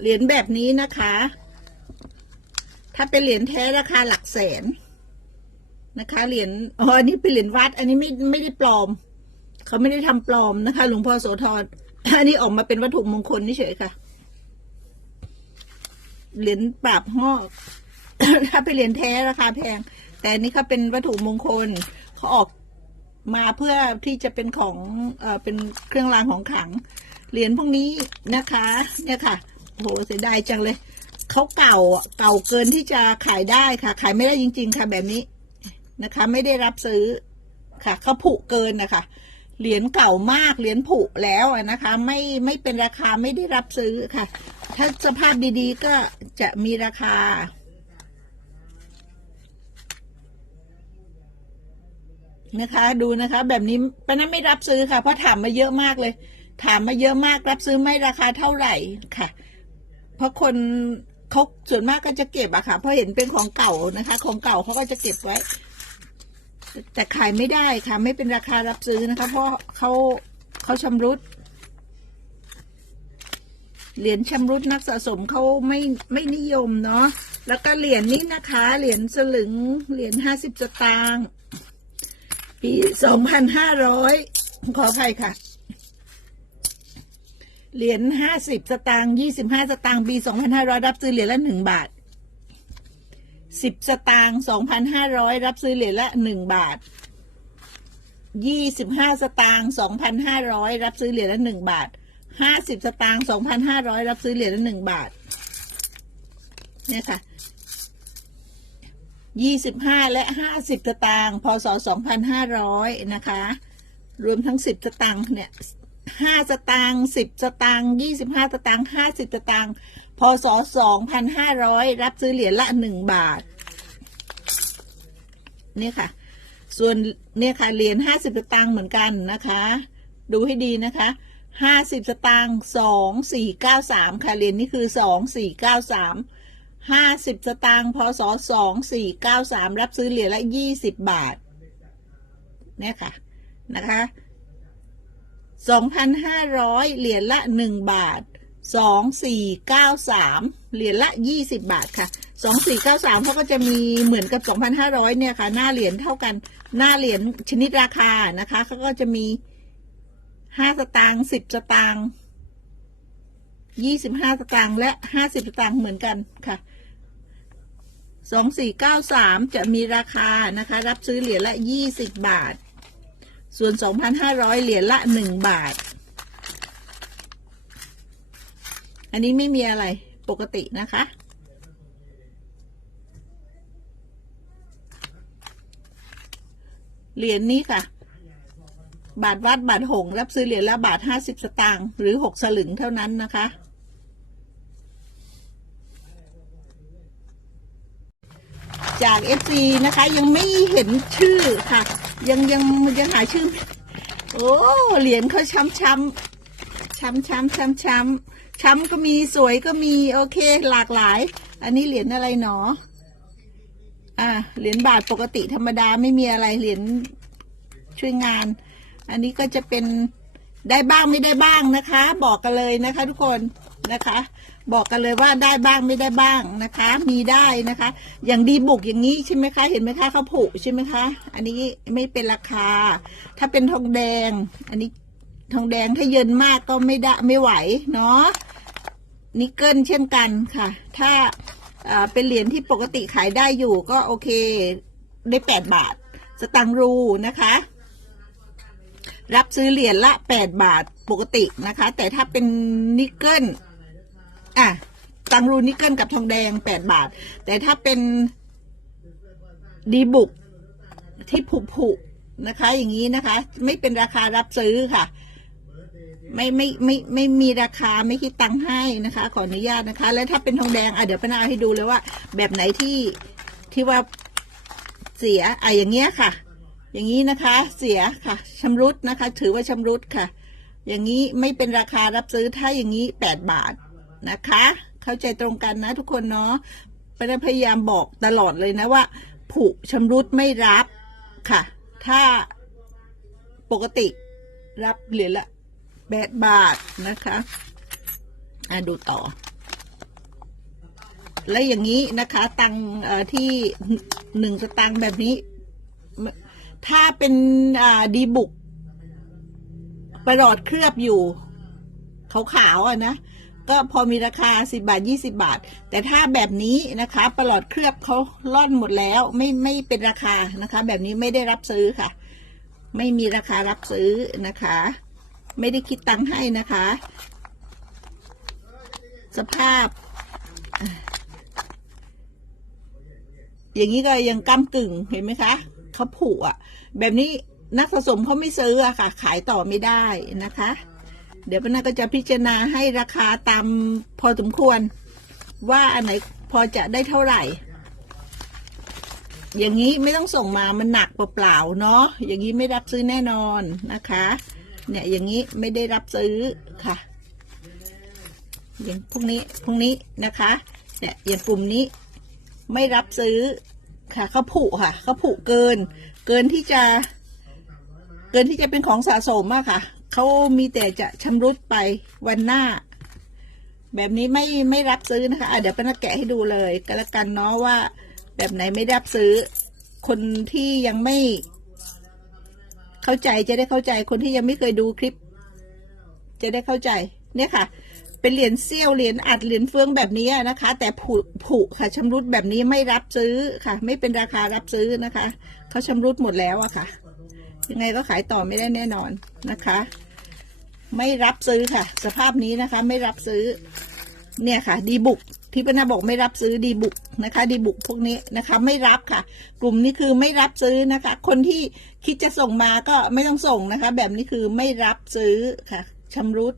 เหรียญแบบนี้นะคะ ถ้าเป็นเหรียญแท้ราคาหลักแสนนะคะเหรียญอ๋ออันนี้เป็นเหรียญวัด อันนี้ไม่ไม่ได้ปลอม เขาไม่ได้ทำปลอมนะคะ หลวงพ่อโสธรอันนี้ออกมาเป็นวัตถุมงคลนี่เฉยค่ะเหรียญปราบหอกถ้าเป็นเหรียญแท้ราคาแพง แต่อันนี้เขาเป็นวัตถุมงคลเขาออกมาเพื่อที่จะเป็นของเอ่อเป็นเครื่องรางของขลัง เหรียญพวกนี้นะคะ เนี่ยค่ะ โหเสียดายจังเลย เขาเก่าเก่าเกินที่จะขายได้ค่ะ ขายไม่ได้จริง ๆ ค่ะ แบบนี้นะคะ ไม่ได้รับซื้อค่ะเขาผุเกินนะคะเหรียญเก่ามากเหรียญผุแล้วนะคะ ไม่ไม่เป็นราคาไม่ได้รับซื้อค่ะ ถ้าสภาพดีๆก็จะมีราคา นะคะ ดูนะคะ แบบนี้ปนั้นไม่รับซื้อค่ะเพราะถามมาเยอะมากเลย ถามมาเยอะมากรับซื้อไม่ราคาเท่าไหร่ค่ะ เพราะคนเขาส่วนมากก็จะเก็บอะค่ะเพราะเห็นเป็นของเก่านะคะ ของเก่าเขาก็จะเก็บไว้ แต่ขายไม่ได้ค่ะ ไม่เป็นราคารับซื้อนะคะ เพราะเขาเขาชำรุดเหรียญชำรุดนักสะสมเขาไม่ไม่นิยมเนาะแล้วก็เหรียญนี้นะคะ เหรียญสลึงเหรียญห้าสิบสตางค์ปีสองพันห้าร้อยขออภัยค่ะ เหรียญห้าสิบสตางค์ยี่สิบห้าสตางค์ปีสองพันห้าร้อยรับซื้อเหรียญละหนึ่งบาทสิบสตางค์สองพันห้าร้อยรับซื้อเหรียญละหนึ่งบาทยี่สิบห้าสตางค์สองพันห้าร้อยรับซื้อเหรียญละหนึ่งบาทห้าสิบสตางค์สองพันห้าร้อยรับซื้อเหรียญละหนึ่งบาท เนี่ยค่ะยี่สิบห้าและห้าสิบสตางค์พศสองพันห้าร้อยนะคะ รวมทั้งสิบสตางค์เนี่ย ห้าสตางค์สิบสตางค์ยี่สิบห้าสตางค์ห้าสิบสตางค์พศสองพันห้าร้อยรับซื้อเหรียญละหนึ่งบาท นี่ค่ะ ส่วนเนี่ยค่ะเหรียญห้าสิบสตางค์เหมือนกันนะคะ ดูให้ดีนะคะห้าสิบสตางค์สองสี่เก้าสามค่ะเหรียญนี้คือสองสี่เก้าสามห้าสิบสตางค์พศสองสี่เก้าสามรับซื้อเหรียญละยี่สิบบาทเนี่ยค่ะนะคะ สองพันห้าร้อยเหรียญละหนึ่งบาทสองสี่เหรียญละยี่สิบาทค่ะสองสี่เขาก็จะมีเหมือนกับสองพันห้าร้อยเนี่ยค่ะ หน้าเหรียญเท่ากัน หน้าเหรียญชนิดราคานะคะเขาก็จะมีห้าสตางค์สิบสตางค์ยี่สิบห้าสตางค์และห้าสิบสตางค์เหมือนกันค่ะสองสี่เก้าสามจะมีราคานะคะ รับซื้อเหรียญละยี่สิบบาท ส่วน 2,500 เหรียญละ 1 บาท อันนี้ไม่มีอะไรปกตินะคะ เหรียญนี้ค่ะ บาทวัดบาทหง รับซื้อเหรียญละบาท 50 สตางค์หรือ 6 สลึงเท่านั้นนะคะจาก FC นะคะ ยังไม่เห็นชื่อค่ะ ยังยังยังหาชื่อ โอ้เหรียญเขาช้ำช้ำช้ำช้ำช้ำช้ำช้ำก็มีสวยก็มีโอเคหลากหลาย อันนี้เหรียญอะไรหนอ อ่าเหรียญบาทปกติธรรมดาไม่มีอะไรเหรียญช่วยงาน อันนี้ก็จะเป็นได้บ้างไม่ได้บ้างนะคะ บอกกันเลยนะคะ ทุกคน นะคะ บอกกันเลยว่าได้บ้างไม่ได้บ้างนะคะ มีได้นะคะ อย่างดีบุกอย่างนี้ใช่ไหมคะ เห็นไหมคะเขาผุใช่ไหมคะ อันนี้ไม่เป็นราคา ถ้าเป็นทองแดง อันนี้ทองแดงถ้าเยินมากก็ไม่ได้ไม่ไหวเนาะนิกเกิลเช่นกันค่ะ ถ้าเป็นเหรียญที่ปกติขายได้อยู่ก็โอเคได้แปดบาท สตังรูนะคะรับซื้อเหรียญละแปดบาทปกตินะคะ แต่ถ้าเป็นนิกเกิล อะตังรูนิกเกิลกับทองแดงแปดบาท แต่ถ้าเป็นดีบุกที่ผุผุๆนะคะ อย่างนี้นะคะ ไม่เป็นราคารับซื้อค่ะ ไม่ไม่ไม่ไม่มีราคาไม่คิดตังค์ให้นะคะ ขออนุญาตนะคะ แล้วถ้าเป็นทองแดงอะเดี๋ยวป้านาเอาให้ดูเลยว่า แบบไหนที่ที่ว่าเสียอะอย่างเงี้ยค่ะ อย่างนี้นะคะ เสียค่ะชำรุดนะคะ ถือว่าชำรุดค่ะ อย่างนี้ไม่เป็นราคารับซื้อถ้าอย่างนี้แปดบาท นะคะ เข้าใจตรงกันนะทุกคนเนาะป้านาพยายามบอกตลอดเลยนะว่า ผุชำรุดไม่รับค่ะ ถ้าปกติรับเหรียญละแปดบาทนะคะอะดูต่อ และอย่างนี้นะคะ ตังที่หนึ่งสตังค์แบบนี้ ถ้าเป็นดีบุกประหลอดเคลือบอยู่ขาวๆอะนะ ก็พอมีราคาสิบาทยี่สิบาท แต่ถ้าแบบนี้นะคะประหลอดเคลือบเขาล่อนหมดแล้วไม่ไม่เป็นราคานะคะ แบบนี้ไม่ได้รับซื้อค่ะ ไม่มีราคารับซื้อนะคะ ไม่ได้คิดตังค์ให้นะคะ สภาพ อย่างนี้ก็ยังก้ากึ่งเห็นไหมคะเขาผูอะแบบนี้นักสะสมเขาไม่ซื้ออะค่ะ ขายต่อไม่ได้นะคะ เดี๋ยวป้านาก็จะพิจารณาให้ราคาตามพอสมควร ว่าอันไหนพอจะได้เท่าไหร่ อย่างนี้ไม่ต้องส่งมามันหนักเปล่าๆเนาะอย่างนี้ไม่รับซื้อแน่นอนนะคะ เนี่ยอย่างนี้ไม่ได้รับซื้อค่ะ อย่างพวกนี้พวกนี้นะคะเนี่ยอย่างกลุ่มนี้ไม่รับซื้อค่ะเขาผุค่ะเขาผุเกิน เกินที่จะ เกินที่จะเป็นของสะสมอะค่ะ เขามีแต่จะชำรุดไปวันหน้า แบบนี้ไม่ไม่รับซื้อนะคะอะเดี๋ยวป้านาแกะให้ดูเลยก็แล้วกันเนาะว่า แบบไหนไม่รับซื้อ คนที่ยังไม่ เข้าใจจะได้เข้าใจคนที่ยังไม่เคยดูคลิป จะได้เข้าใจ เนี่ยค่ะ เป็นเหรียญเซี่ยวเหรียญอัดเหรียญเฟืองแบบนี้นะคะ แต่ผุผุค่ะชำรุดแบบนี้ไม่รับซื้อค่ะ ไม่เป็นราคารับซื้อนะคะเขาชำรุดหมดแล้วอะค่ะยังไงก็ขายต่อไม่ได้แน่นอนนะคะ ไม่รับซื้อค่ะ สภาพนี้นะคะ ไม่รับซื้อ เนี่ยค่ะ ดีบุกที่ปนาบอกไม่รับซื้อดีบุกนะคะ ดีบุกพวกนี้นะคะ ไม่รับค่ะ กลุ่มนี้คือไม่รับซื้อนะคะ คนที่คิดจะส่งมาก็ไม่ต้องส่งนะคะ แบบนี้คือไม่รับซื้อค่ะชำรุด